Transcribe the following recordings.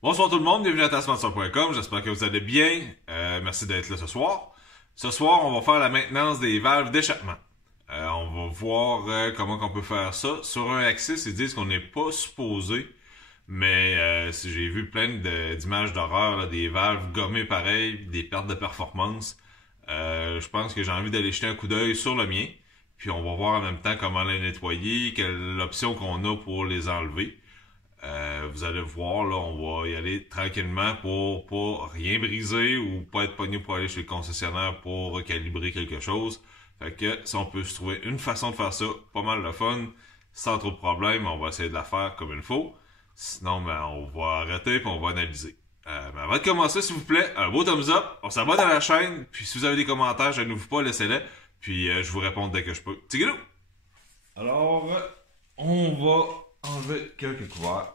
Bonsoir tout le monde, bienvenue à taskmaster.com, j'espère que vous allez bien. Merci d'être là ce soir. Ce soir, on va faire la maintenance des valves d'échappement. On va voir comment on peut faire ça. Sur un axis, ils disent qu'on n'est pas supposé, mais si j'ai vu plein d'images d'horreur, là, des valves gommées pareil, des pertes de performance, je pense que j'ai envie d'aller jeter un coup d'œil sur le mien. Puis on va voir en même temps comment les nettoyer, quelle option qu'on a pour les enlever. Vous allez voir, là, on va y aller tranquillement pour pas rien briser ou pas être pogné pour aller chez le concessionnaire pour recalibrer quelque chose. Fait que si on peut se trouver une façon de faire ça, pas mal de fun, sans trop de problèmes, on va essayer de la faire comme il faut. Sinon, ben, on va arrêter et on va analyser. Mais avant de commencer, s'il vous plaît, un beau thumbs up, on s'abonne à la chaîne, puis si vous avez des commentaires, je ne vous pas, laissez-les, puis je vous réponds dès que je peux. Tigidou! Alors, on va enlever quelques couverts.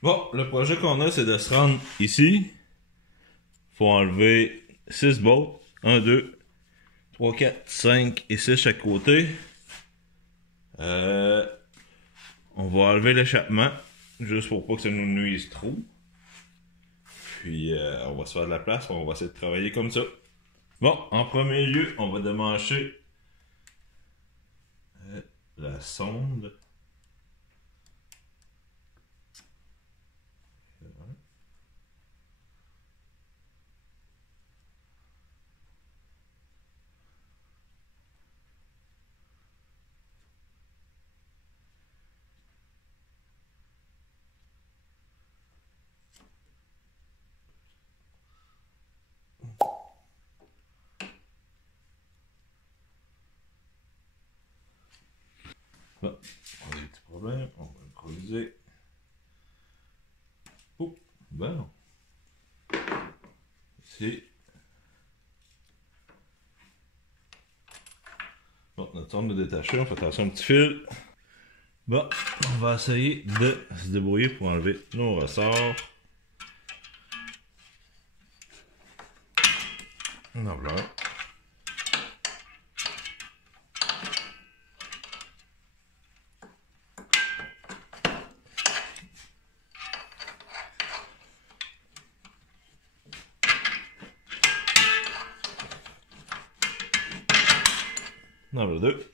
Bon, le projet qu'on a, c'est de se rendre ici. Faut enlever 6 bolts. 1, 2, 3, 4, 5 et 6 chaque côté. On va enlever l'échappement, juste pour pas que ça nous nuise trop. Puis on va se faire de la place, on va essayer de travailler comme ça. Bon, en premier lieu, on va démancher la sonde. Bon, on a des petits problèmes, on va improviser. Oh, bon. Ici. Bon, notre sonde est détachée, on fait attention un petit fil. Bon, on va essayer de se débrouiller pour enlever nos ressorts. Non, voilà. Numéro 2.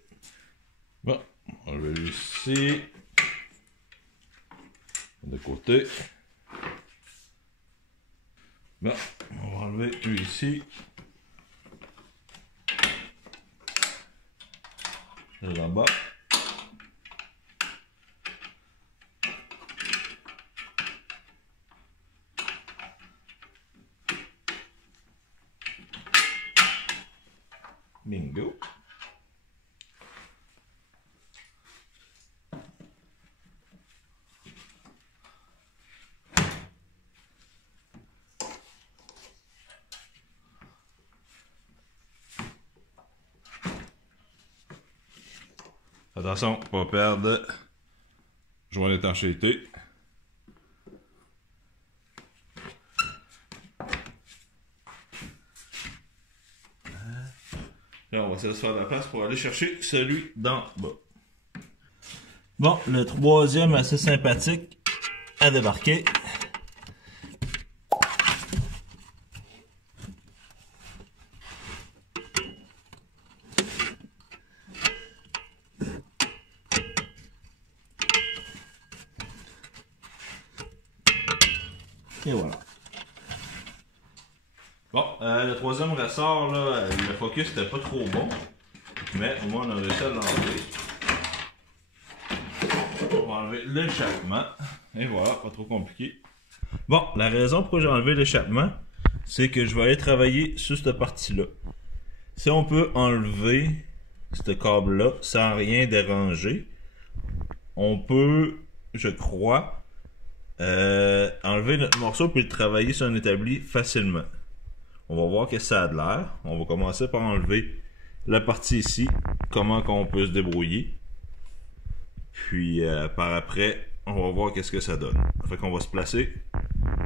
Bon, on va enlever ici. De côté. Bon, on va enlever lui ici. Là-bas. Bingo. Attention, pas perdre joint d'étanchéité. Là, on va essayer de se faire de la place pour aller chercher celui d'en bas. Bon, le troisième assez sympathique à débarquer. Et voilà. Bon, le troisième ressort, là, le focus n'était pas trop bon, mais au moins on a réussi à l'enlever. On va enlever l'échappement, et voilà, pas trop compliqué. Bon, la raison pourquoi j'ai enlevé l'échappement, c'est que je vais aller travailler sur cette partie-là. Si on peut enlever ce câble-là sans rien déranger, on peut, je crois, enlever notre morceau puis le travailler sur un établi facilement. On va voir que ça a de l'air. On va commencer par enlever la partie ici, comment qu'on peut se débrouiller. Puis par après, on va voir qu'est-ce que ça donne. Fait qu'on va se placer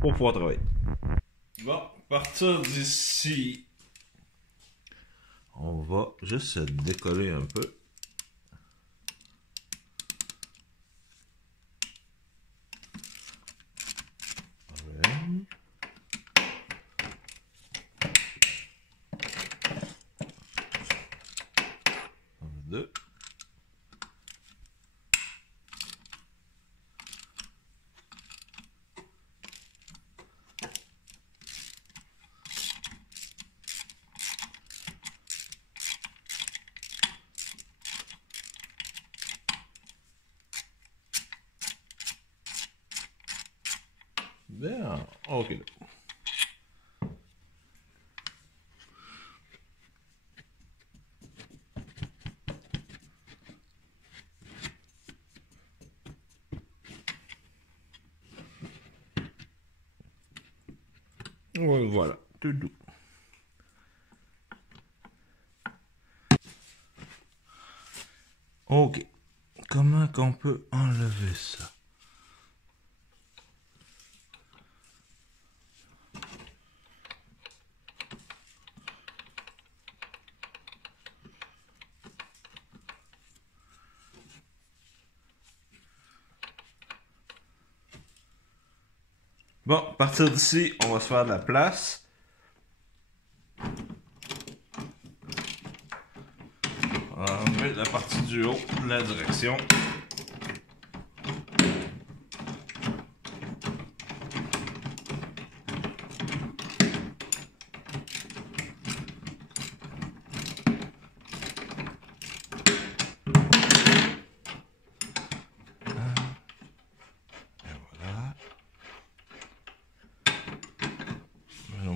pour pouvoir travailler. Bon, à partir d'ici, on va juste se décoller un peu. Deux. Bien, ok. Ouais, voilà, tout doux. Ok, comment qu'on peut enlever ça? Bon, à partir d'ici, on va se faire de la place. On va enlever la partie du haut de la direction.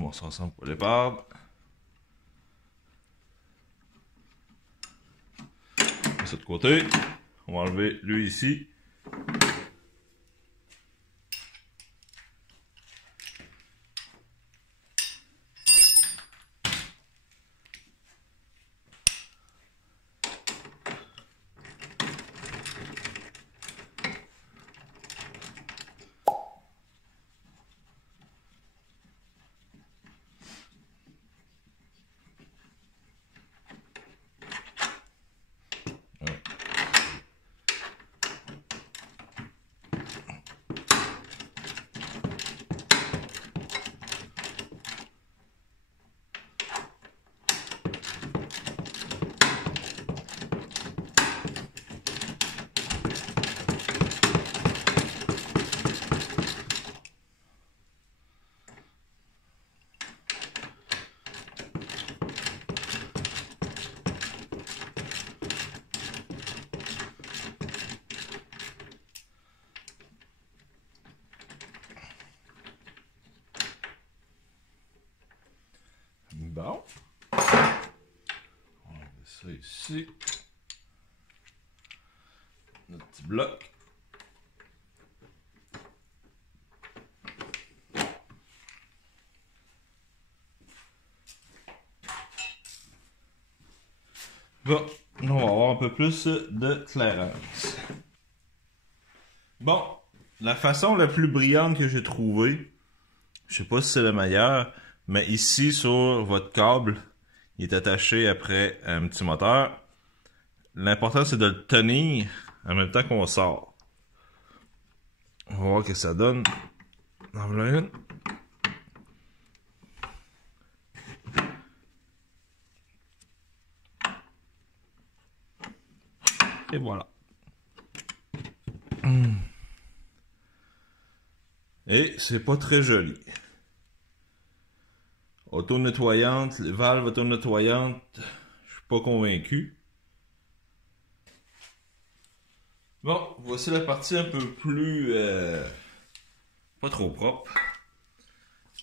On s'en ensemble pour les barbes. De ce côté, on va enlever lui ici. Bon. On va mettre ça ici. Notre petit bloc. Bon, on va avoir un peu plus de clairance. Bon, la façon la plus brillante que j'ai trouvée, je sais pas si c'est la meilleure, mais ici sur votre câble, il est attaché après un petit moteur. L'important c'est de le tenir en même temps qu'on sort. On va voir ce que ça donne. En voilà une. Et voilà. Et c'est pas très joli. Auto-nettoyante, les valves auto-nettoyantes, je suis pas convaincu. Bon, voici la partie un peu plus pas trop propre.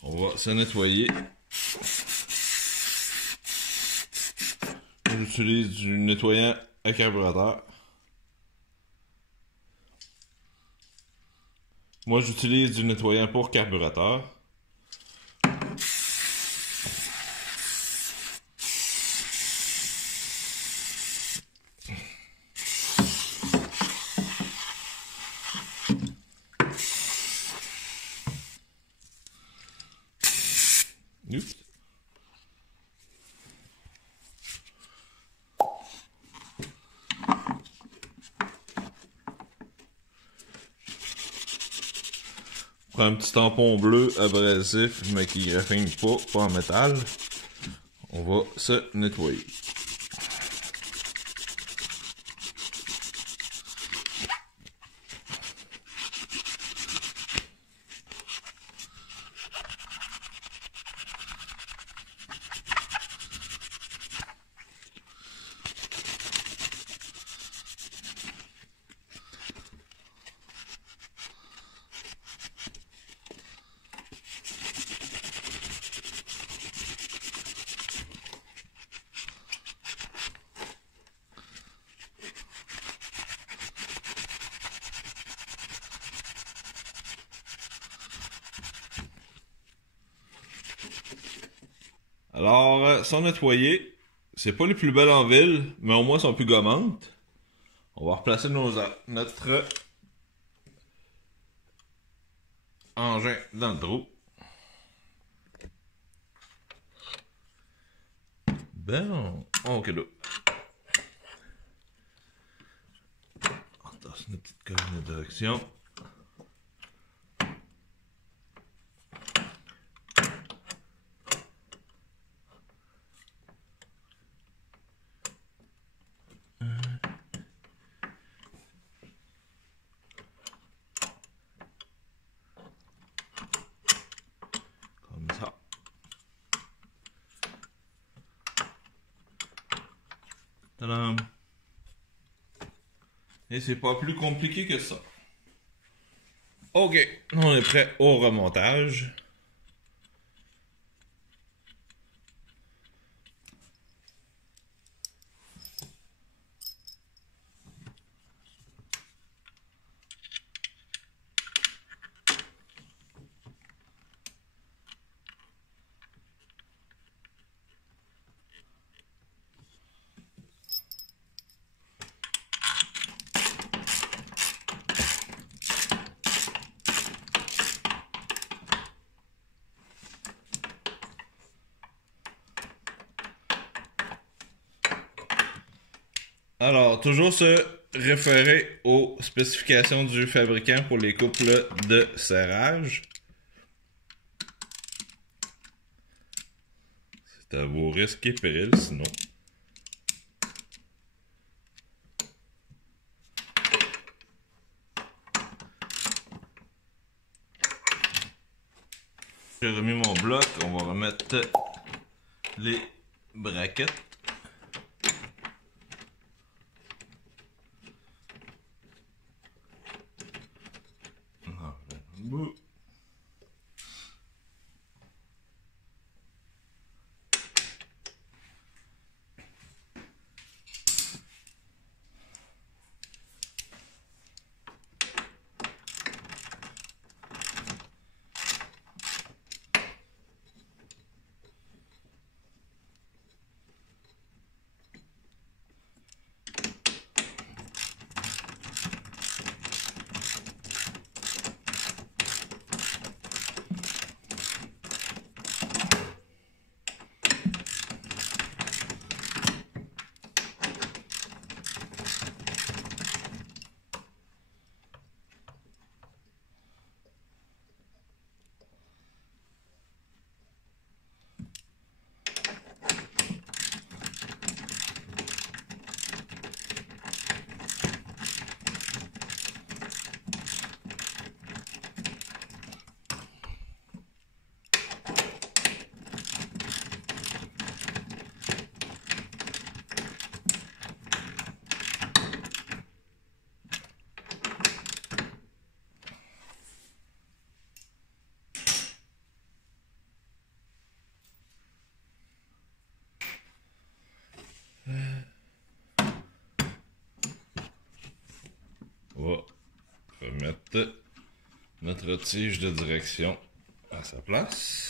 On va se nettoyer. J'utilise du nettoyant à carburateur. Moi, j'utilise du nettoyant pour carburateur. Oups. Prends un petit tampon bleu abrasif, mais qui graphine pas en métal. On va se nettoyer. Alors, sont nettoyés. C'est pas les plus belles en ville, mais au moins sont plus gommantes. On va replacer notre engin dans le trou. Ben, ok là. On tasse notre petite colonne de direction. Comme ça. Tadam! Et c'est pas plus compliqué que ça. Ok, on est prêt au remontage. Alors, toujours se référer aux spécifications du fabricant pour les couples de serrage. C'est à vos risques et périls, sinon. J'ai remis mon bloc, on va remettre les braquettes. On va remettre notre tige de direction à sa place.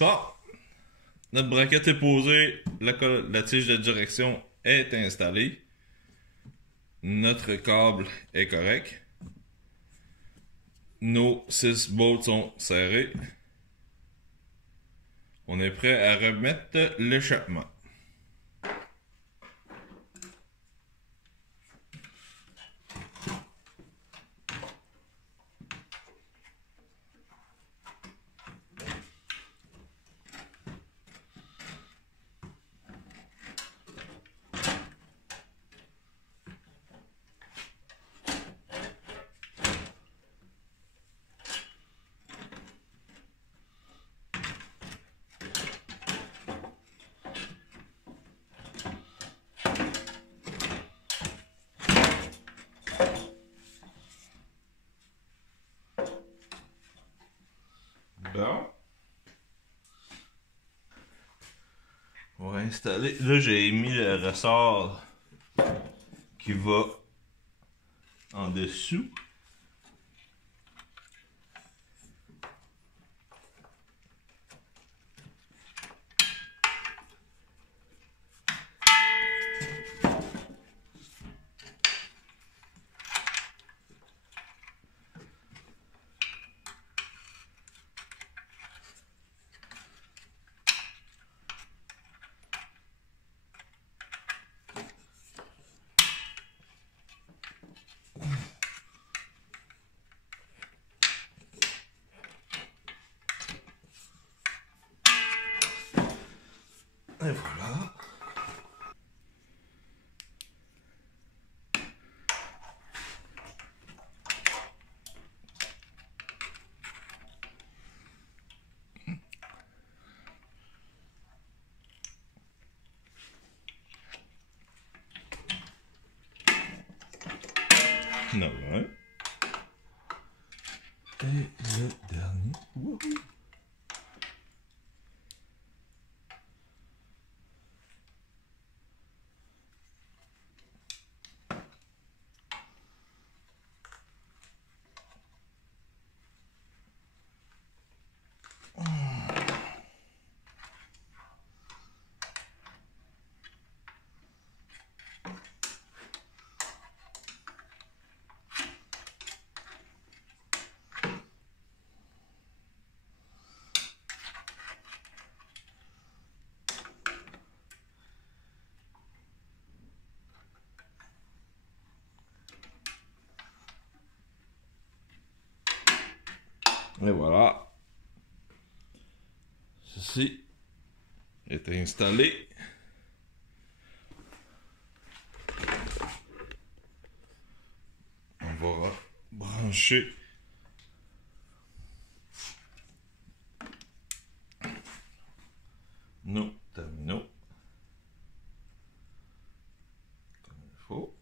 Bon, notre braquette est posée, la tige de direction est installée, notre câble est correct, nos 6 bolts sont serrés, on est prêt à remettre l'échappement. Bon. On va installer. Là, j'ai mis le ressort qui va en dessous. Et voilà. Non, ouais. Et le dernier. Wouhou. Et voilà. Ceci est installé. On va brancher nos terminaux comme il faut.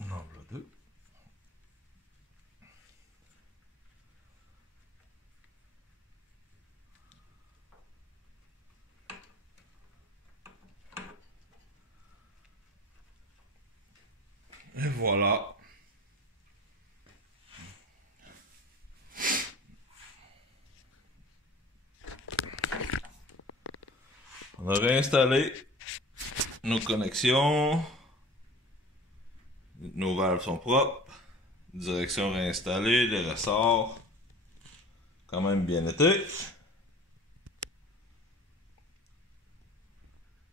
On en voit deux. Et voilà. On On a réinstallé nos connexions. Nos valves sont propres. Direction réinstallée, les ressorts. Quand même bien été.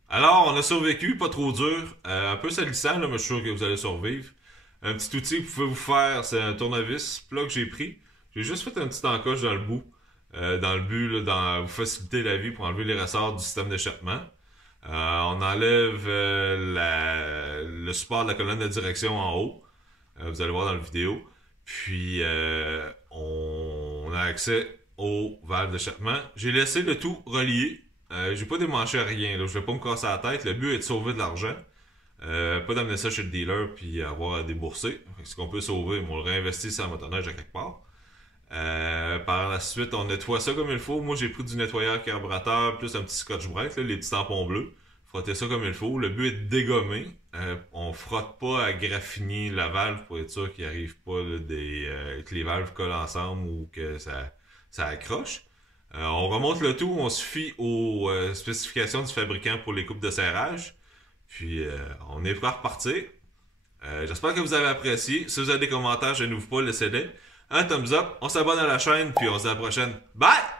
Alors, on a survécu, pas trop dur. Un peu salissant, là, mais je suis sûr que vous allez survivre. Un petit outil que vous pouvez vous faire, c'est un tournevis plat que j'ai pris. J'ai juste fait un petit encoche dans le bout. Dans le but là, vous faciliter la vie pour enlever les ressorts du système d'échappement. On enlève le support de la colonne de direction en haut. Vous allez voir dans la vidéo. Puis on a accès aux valves d'échappement. J'ai laissé le tout relié. J'ai pas démanché rien. Là. Je vais pas me casser la tête. Le but est de sauver de l'argent. Pas d'amener ça chez le dealer puis avoir à débourser. Ce qu'on peut sauver, on le réinvestit sur la motoneige à quelque part. Par la suite, on nettoie ça comme il faut. Moi, j'ai pris du nettoyeur carburateur plus un petit scotch-brite, les petits tampons bleus. Frotter ça comme il faut. Le but est de dégommer. On frotte pas à graffiner la valve pour être sûr qu'il arrive pas là, que les valves collent ensemble ou que ça accroche. On remonte le tout. On se fie aux spécifications du fabricant pour les coupes de serrage. Puis, on est prêt à repartir. J'espère que vous avez apprécié. Si vous avez des commentaires, gênez-vous pas, laissez-les. Un thumbs up, on s'abonne à la chaîne, puis on se dit à la prochaine. Bye!